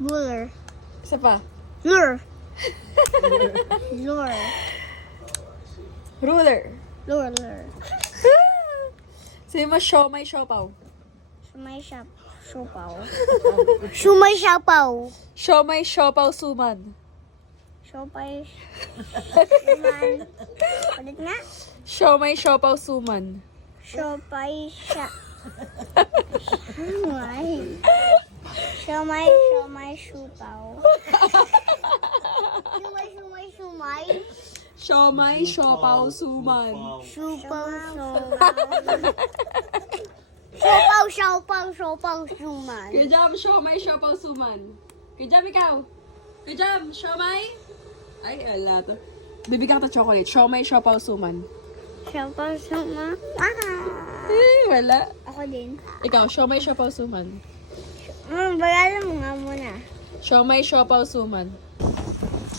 Ruler. Isa pa. Lure. Lure. Ruler. Lure. Lure. Sige mo, siomay, siopaw. Shumay shop. Siopaw. Shumay siopaw. Siomay, siopaw, suman. Siopay. Suman. Ulit nga. Siomay, siopaw, suman. Siopay siya. Siomay. Siomay siopaw. Shumay. Siomay, siopaw, suman. Siopaw. Siopaw, suman. Kajam, siomay, siopaw, suman. Kajam, ikaw. Kajam, siomay. Ay, ala to. Bibigyan kita chocolate. Siomay, siopaw, suman. Siopaw, suman. Wala. Ako din. Ikaw, siomay, siopaw, suman. Bayaran mo nga muna. Siomay, siopaw, suman.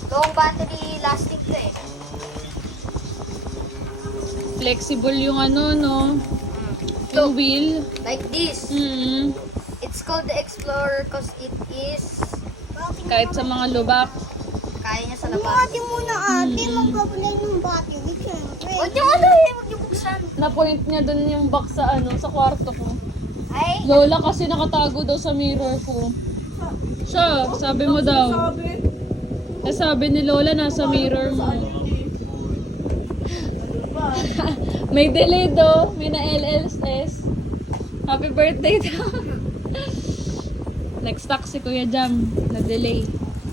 Long battery lasting to eh. Flexible yung ano, no? Yung wheel. Like this. Mm. It's called the Explorer because it is Kahit sa mga lubak. kaya niya sa labas. Ate muna ate, magpaplay ng battery syempre. Huwag niyo ano eh, huwag niyo buksan. Na-point niya dun yung box sa ano, sa kwarto ko. Ay, Lola kasi nakatago daw sa mirror ko. Siya, sabi mo daw. Sabi ni Lola nasa mirror mo. May delay do, may na LLS. Happy birthday daw. Next tax si Kuya Jam, na delay.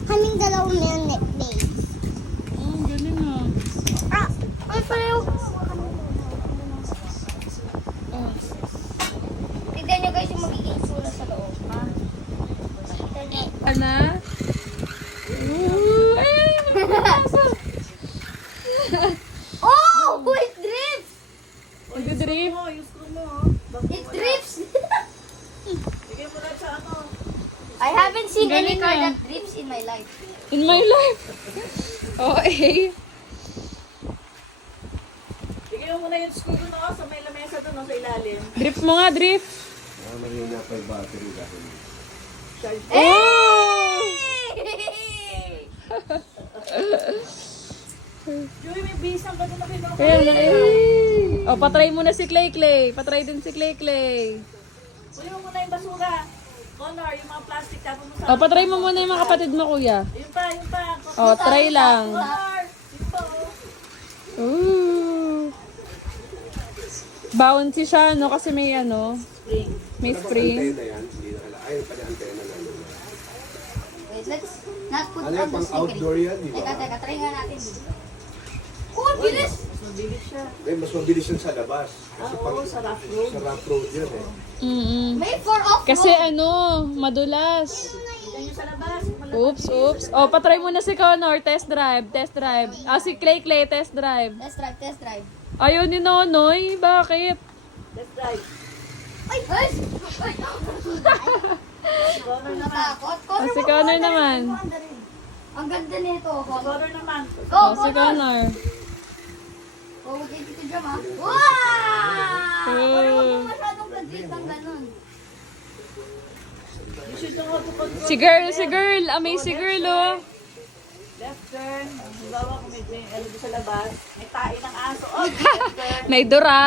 kaming dalawang may necklace. Oh, galing ah. Ay pareho. Oh. Tignan niyo guys yung magiging sura sa loob, ha? Tignan niyo. Ana? Ooh, ay, magpapasok. Oh! It drips! Magdadrip. It drips! I haven't seen any Galing car ah. that drips in my life. In my life. Oh, eh. Bigyan mo muna yung screw doon sa may lamesa doon sa ilalim. Drip mo nga, drip. Mahina pa yung battery dahil. Oh! Joey, may bisang ka doon na kinuha. Kaya na eh. Oh, patry mo na si Clay Clay. Patry din si Clay Clay. Kunin mo muna yung basura. Connor, yung mga plastic tapos mo sa... Oh, patry mo muna yung mga kapatid mo, kuya. Yung pa. Oh, try lang. Connor! Yung pa, oh. Ooh. Bouncy siya, no? Kasi may ano, Spring. may spring. Antena yan, hindi na kailangan. Ayun pa yung antena na. Wait, let's not put Ano on yan, the pang slippery. outdoor yan, di ba? Teka, try nga natin. Oh, bilis! Mas mabilis siya. Eh, mas mabilis yan sa labas. Kasi pag Oo, sa rough road. sa rough road yan eh. Made for off-road. Kasi ano, madulas. Tignan nyo sa labas. Oops, oops. Oh, patry mo na si Connor. Test drive, test drive. Ah, si Clay Clay, test drive. Test drive. Ayaw ni Nonoy. Bakit? Let's drive. Ay! Ay! Connor naman. Natakot. Ah, si Connor naman. Ang ganda nito. Connor naman. Go, Oh, si Connor. Go, okay, Tito Jam, ha? Wow! Parang huwag mo Oh. masyadong kadrit ng ganun. You should know how to control. Si girl. Amazing girl, oh. Left turn. Halimbawa kung may ano doon sa labas. May tae ng aso. Oh, left turn. May dura.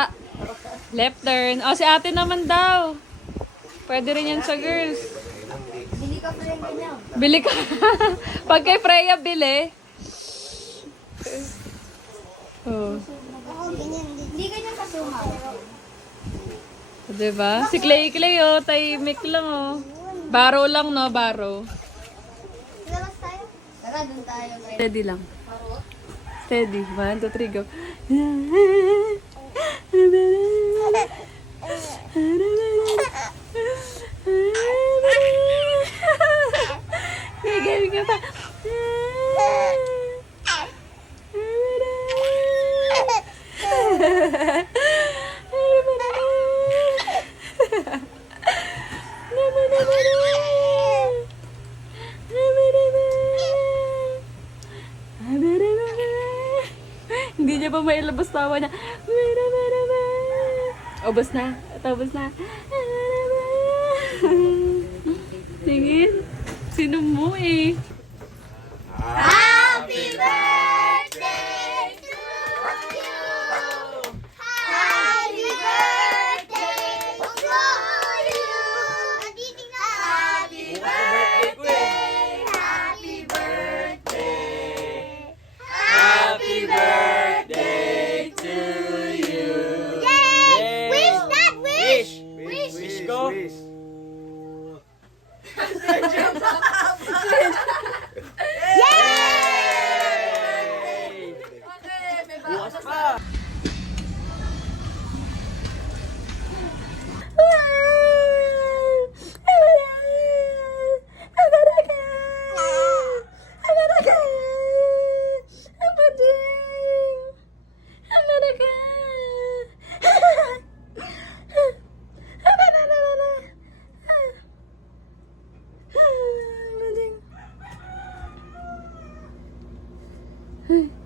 Left turn. Oh, si ate naman daw. Pwede rin yan sa girls. Bili ka pa rin ganyan. Bili ka. Pag kay Freya, bili. Oh. Oo, ganyan. Hindi ganyan kasumaw. Diba? Si Clay Clay, oh. Tahimik lang, oh. Baro lang, no? Baro. Labas tayo? Tara, dun tayo. Steady lang. Steady. 1, 2, 3, go. Gagawin ka pa. Hindi niya pa mailabas tawa niya. Ubus na. Tapos na. Tingin. Sinumuo eh. Happy birthday to you! Happy birthday to you! Happy birthday! Happy birthday! Happy birthday to you. Yay! Wish that wish! Wish, go. wish. Bukas pa.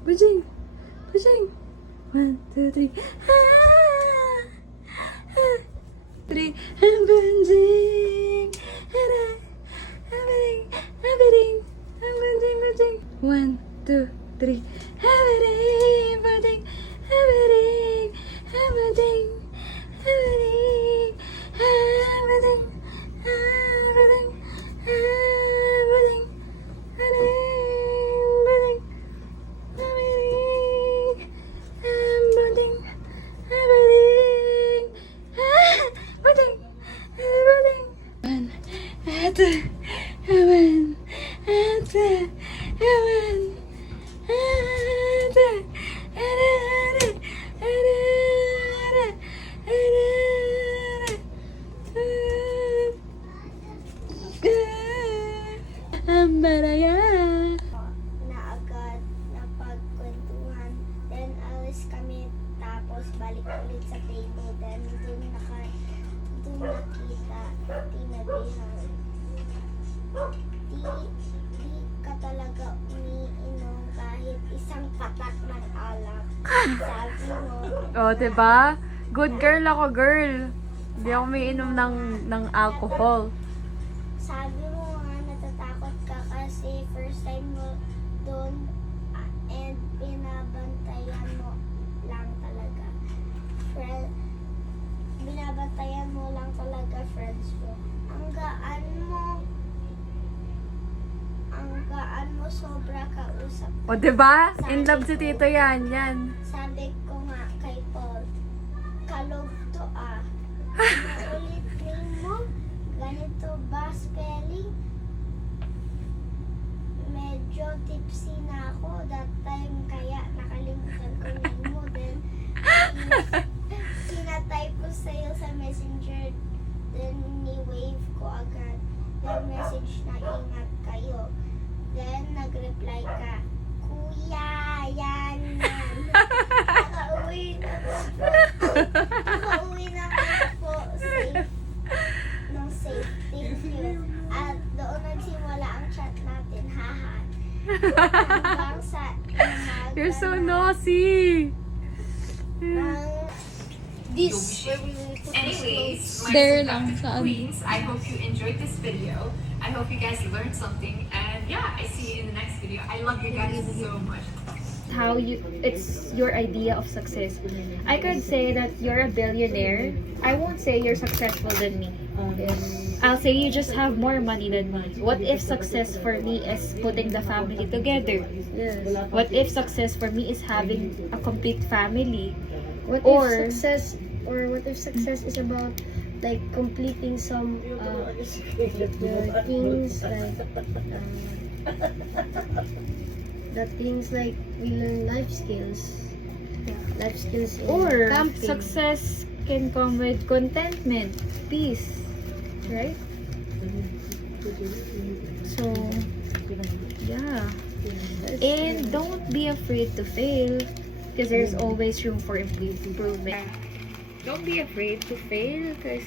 Bajing! Bajing! 1, 2, 3. Three. Bajing! Bajing! Bajing! 1, 2, 3. Bajing! Bajing! Bajing! Bajing! Na agad napagkwentuhan. Then alis kami tapos balik ulit sa table. Then dun nakita tinabihan. Di ka talaga umiinom kahit isang patak ng alak. Sabi mo, Oh, diba? Good girl ako, girl. Hindi ako umiinom ng alcohol. sabi mo nga natatakot ka kasi first time mo doon and binabantayan mo lang talaga. Binabantayan mo lang talaga friends mo. Ang gaan mo sobra kausap. O, diba? In love si Tito yan. Sabi ko nga kay Paul, kalog to ah. Naulit name mo, ganito ba spelling? Medyo tipsy na ako that time kaya nakalimutan ko name mo. Then, kinatype ko sa'yo sa messenger. Then, ni-wave ko agad. Then, message na ingat kayo. Then, nag-reply ka, Kuya, yan yan. Nakauwi na po. Safe. Nung safe. Thank you. At doon nagsimula ang chat natin. Haha. Hanggang sa umaga You're so na nosy. this where we will put this clothes. There lang, saan? Queens. I hope you enjoyed this video. I hope you guys learned something. And yeah, I see you in the next video. I love you guys so much. How it's your idea of success. I could say that you're a billionaire. I won't say you're successful than me. I'll say you just have more money than me. What if success for me is putting the family together? What if success for me is having a complete family? What Or- if success is about like completing some the things like the things like we learn life skills in Or camping. success can come with contentment, peace, right? So, yeah. And don't be afraid to fail because there's always room for improvement. Don't be afraid to fail because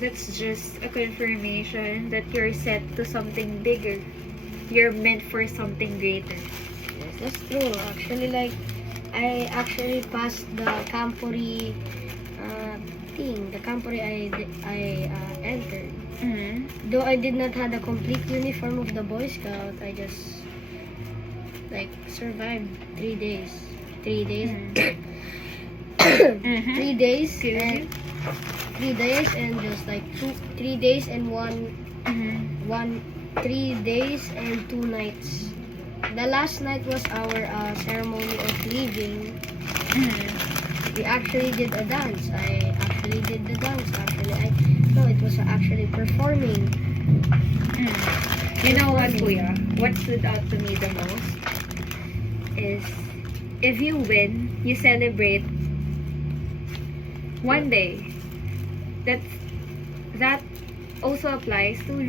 that's just a confirmation that you're set to something bigger. You're meant for something greater. That's true. Actually, like I actually passed the Campuri thing, the company I entered. Mhm. Though I did not have a complete uniform of the Boy Scout, I just like survived 3 days. 3 days. Mhm. 3 days Seriously? and 3 days and just like 3 days and Mhm. 3 days and 2 nights. The last night was our ceremony of leaving. Mhm. We actually did a dance. I actually did the dance. It was actually performing. You know what, Kuya? What stood out to me the most is if you win, you celebrate one day. That also applies to